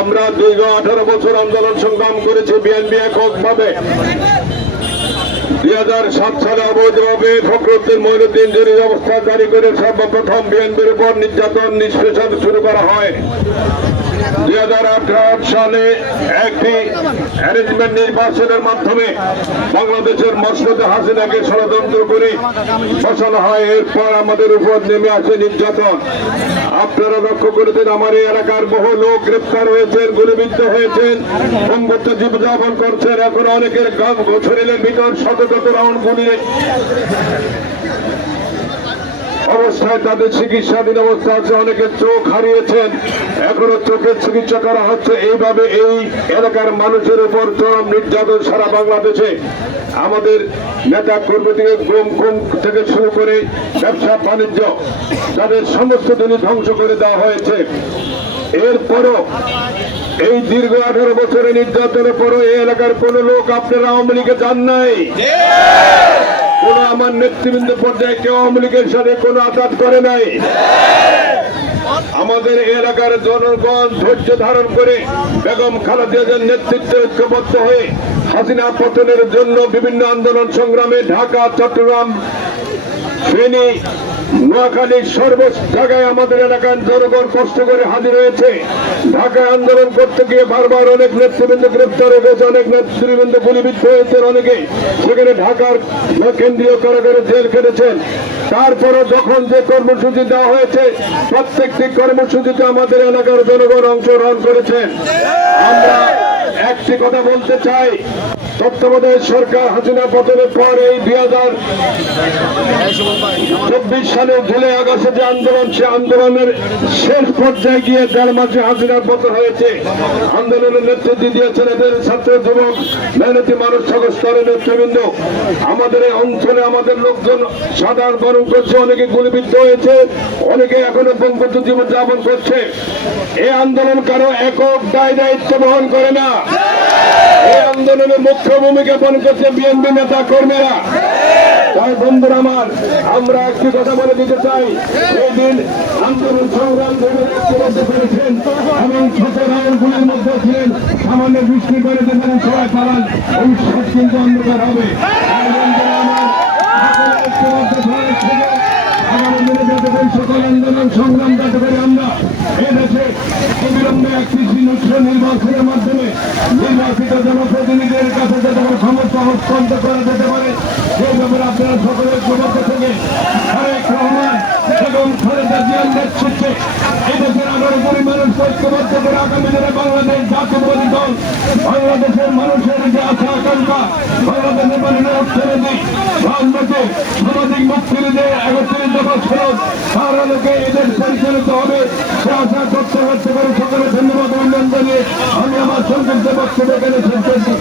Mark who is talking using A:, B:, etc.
A: আমরা দীর্ঘ আঠারো বছর আন্দোলন সংগ্রাম করেছি বিএনপি এককভাবে। দুই হাজার সাত সালে অবৈধভাবে ফখরুদ্দিন মহিনুদ্দিন জরুরি অবস্থা জারি করে সর্বপ্রথম বিএনপির উপর নির্যাতন নিষ্পেষণ শুরু করা হয়। দুই হাজার আঠারো সালে একটি অ্যারেঞ্জমেন্ট নির্বাচনের মাধ্যমে বাংলাদেশের মসনদে হাসিনাকে ষড়যন্ত্র করে বসানো হয়। এরপর আমাদের উপর নেমে আসে নির্যাতন। আপনারা লক্ষ্য করেছেন, আমার এই এলাকার বহু লোক গ্রেপ্তার হয়েছেন, গুলিবিদ্ধ হয়েছেন সম্পত্ত জীবনযাপন করছেন। এখন অনেকের গান শরীরের ভিতর শত শত রাউন্ড গুলি অবস্থায় তাদের চিকিৎসাধীন অবস্থা আছে, অনেকে চোখ হারিয়েছেন। এখনও চোখের চিকিৎসা করা হচ্ছে। এইভাবে এই এলাকার মানুষের উপর চরম নির্যাতন সারা বাংলাদেশে। আমাদের নেতা কর্মী থেকে গুম গুম থেকে শুরু করে ব্যবসা, বাণিজ্য তাদের সমস্ত দিনই ধ্বংস করে দেওয়া হয়েছে। এরপরও এই দীর্ঘ আঠারো বছরের নির্যাতনের পরও এই এলাকার কোন লোক আপনারা আওয়ামী লীগে যান নাই। কোন আমার নেতৃবৃন্দ পর্যায়ে কেউ আওয়ামী লীগের সাথে কোনো আঘাত করে নাই। আমাদের এলাকার জনগণ ধৈর্য ধারণ করে বেগম খালেদার নেতৃত্বে ঐক্যবদ্ধ হয়ে হাসিনা পতনের জন্য বিভিন্ন আন্দোলন সংগ্রামে ঢাকা, চট্টগ্রাম, ফেনী নোয়াখালীর সর্ব জায়গায় আমাদের এলাকার জনগণ কষ্ট করে হাজির হয়েছে। ঢাকায় আন্দোলন করতে গিয়ে বারবার অনেক নেতৃবৃন্দ গ্রেপ্তার হয়েছে, অনেক নেতৃবৃন্দ গুলিবিদ্ধ হয়েছে অনেকে। সেখানে ঢাকার কেন্দ্রীয় কারাগারে জেল কেটেছেন তারপরও যখন যে কর্মসূচি দেওয়া হয়েছে, প্রত্যেকটি কর্মসূচিতে আমাদের এলাকার জনগণ অংশগ্রহণ করেছেন। আমরা একটি কথা বলতে চাই তত্ত্বাবধায়ক সরকার হাসিনা পতনের পর এই দুই হাজার চব্বিশ সালে জুলাই আগস্টে যে আন্দোলন, সে আন্দোলনের শেষ পর্যায়ে গিয়ে দেড় মাসে হাসিনার পতন হয়েছে। আন্দোলনের নেতৃত্ব দিয়েছেন এদের ছাত্র যুবক, মেহনতি মানুষ সকল স্তরের নেতৃবৃন্দ। আমাদের এই অঞ্চলে আমাদের লোকজন সাধারণ বরণ করছে, অনেকে গুলিবিদ্ধ হয়েছে, অনেকে এখনও জীবন যাপন করছে। এই আন্দোলন কারও একক দায় দায়িত্ব বহন করে না। আন্দোলনে মুখ্য ভূমিকা পালন করছে বিএনপি নেতা কর্মীরা। তাই বন্ধুরা আমার, আমরা একটি কথা বলে দিতে চাই। এই দিন আন্দোলন সংগ্রাম পেরেছেন এবং ছোট রাউন্ডগুলির মধ্যে ছিলেন সামান্য বৃষ্টি করে দেবেন সবাই পালান, এই সব কিন্তু অন্ধকার হবে। আগামী দিনে যাতে করে সকল আন্দোলন সংগ্রাম যাতে করে আমরা এদেশে অবিলম্বে একটি নির্বাচনের মাধ্যমে নির্বাচিত জনপ্রতিনিধিদের কাছে যাতে করে ক্ষমতা হস্তান্তর করা যেতে পারে সেই ব্যাপারে আপনারা সকলের ঐক্যবদ্ধ থেকে বাংলাদেশের মানুষের যে আশা আকাঙ্ক্ষা বাংলাদেশের মানুষের অর্থনীতি রাজনীতি সামাজিক মুক্তির যে সংস্করণ তার আলোকে এদের পরিচালিত হবে। সে করতে হচ্ছে করে সকলে ধন্যবাদ, অভিনন্দন আমি আমার সংক্ষিপ্ত বক্তব্য এখানে শেষ করছি